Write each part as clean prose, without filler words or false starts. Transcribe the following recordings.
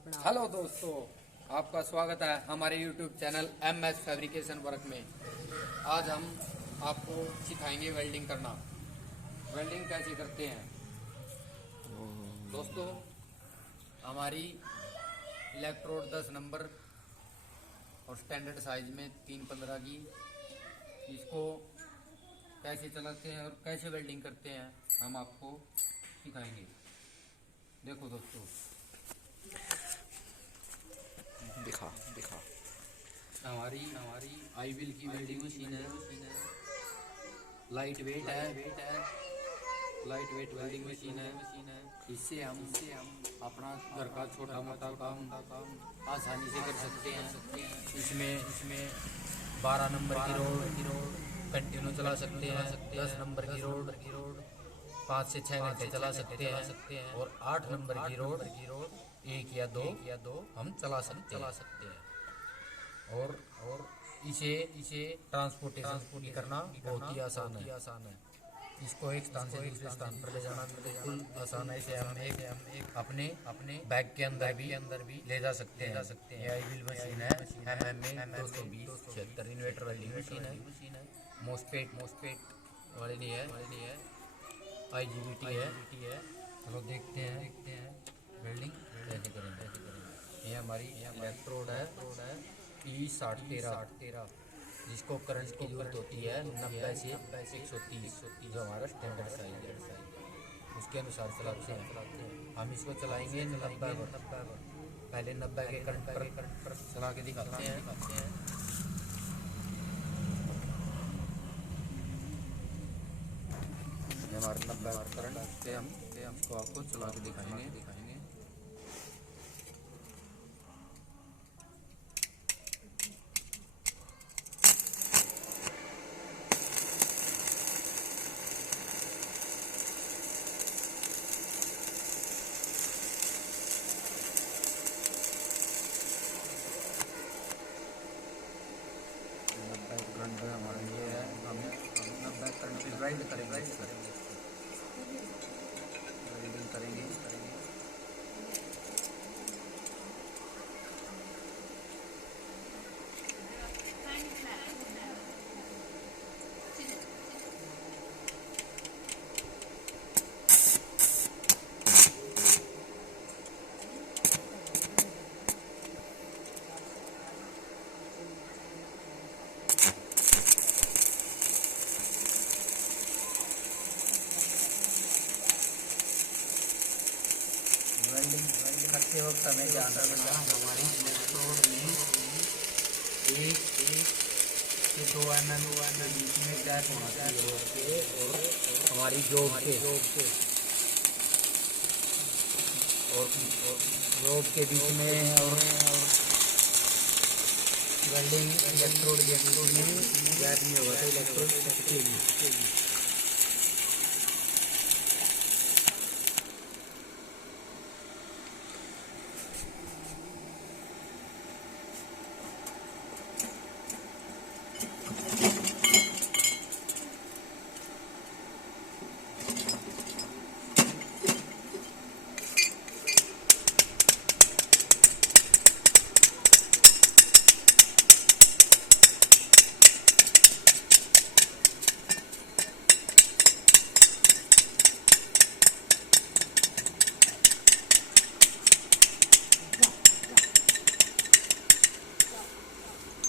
Hello दोस्तों, आपका स्वागत है हमारे YouTube channel MS fabrication work में। आज हम आपको सिखाएंगे वेल्डिंग करना। वेल्डिंग कैसे करते हैं दोस्तों। हमारी इलेक्ट्रोड 10 नंबर और स्टैंडर्ड साइज में 315 की, इसको कैसे चलाते हैं और कैसे वेल्डिंग करते हैं हम आपको सिखाएंगे। देखो दोस्तों, दिखा हमारी आई व्हील की वेल्डिंग मशीन है। लाइट वेट वेल्डिंग मशीन है। इससे हम अपना घर का छोटा मोटा काम आसानी से कर सकते हैं। इसमें 12 नंबर की रोड कंटिन्यू चला सकते हैं। 10 नंबर की रोड 5 से 6 घंटे चला सकते हैं और 8 नंबर की रोड 1 या 2 हम चला सकते हैं। और इसे ट्रांसपोर्टेशन करना बहुत ही आसान है। इसको एक स्थान से दूसरे स्थान पर ले जाना बिल्कुल आसान है। इसे हम एक अपने बैग के अंदर भी ले जा सकते हैं। यह आई व्हील मशीन है। MMA 220/76 इन्वर्टर वाली मशीन है। मोस्पेट वाली नहीं है, IGBT है। चलो देखते हैं वेल्डिंग कैसे करेंगे। ये हमारी इलेक्ट्रोड है E6013, जिसको करंट की जरूरत होती है 90 से 130, जो हमारा स्टैंडर्ड साइज है। उसके अनुसार चलाते हैं। हम इसको चलाएंगे 90 पर। पहले 90 के करंट पर चला के दिखाते हैं। हमारे 90 करंट से हम इसको आपको चला के दिखाएंगे। हमारा ये है, हम 90 करंट पे वेल्ड करेंगे। वेल्डिंग करेंगे। वेल्डिंग करते वक्त हमें ध्यान रखना, हमारी इलेक्ट्रोड में 1 से 2 mm के बीच में गैप होना चाहिए और हमारी जॉब के बीच में और वेल्डिंग इलेक्ट्रोड के बीच में गैप नहीं होगा तो इलेक्ट्रोड टूटेगी।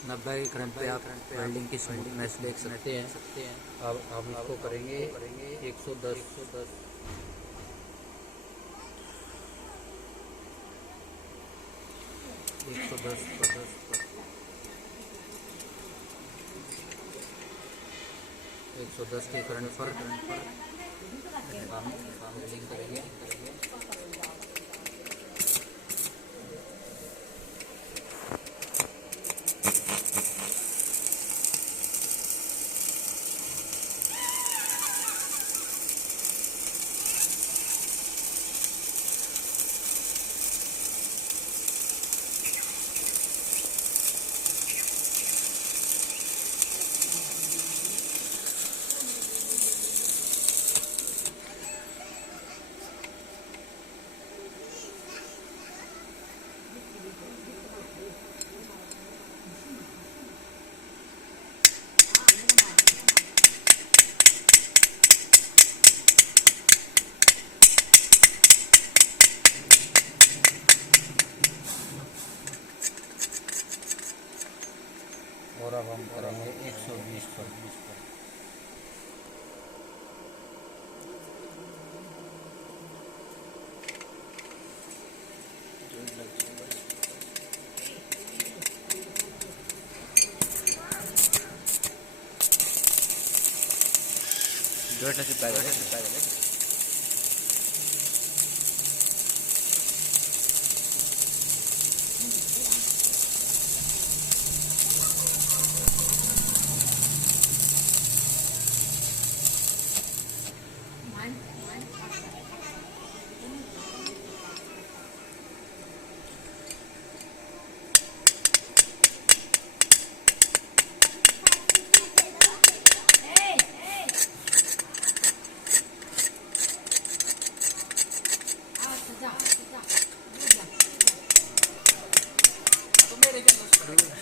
नब्बे के करंट पे आप वेल्डिंग की स्मूथनेस देख सकते हैं। अब हम इसको करेंगे 110 के करंट पर हम वेल्डिंग करेंगे। 120 पर। जोड़ना से पहले तो मेरे के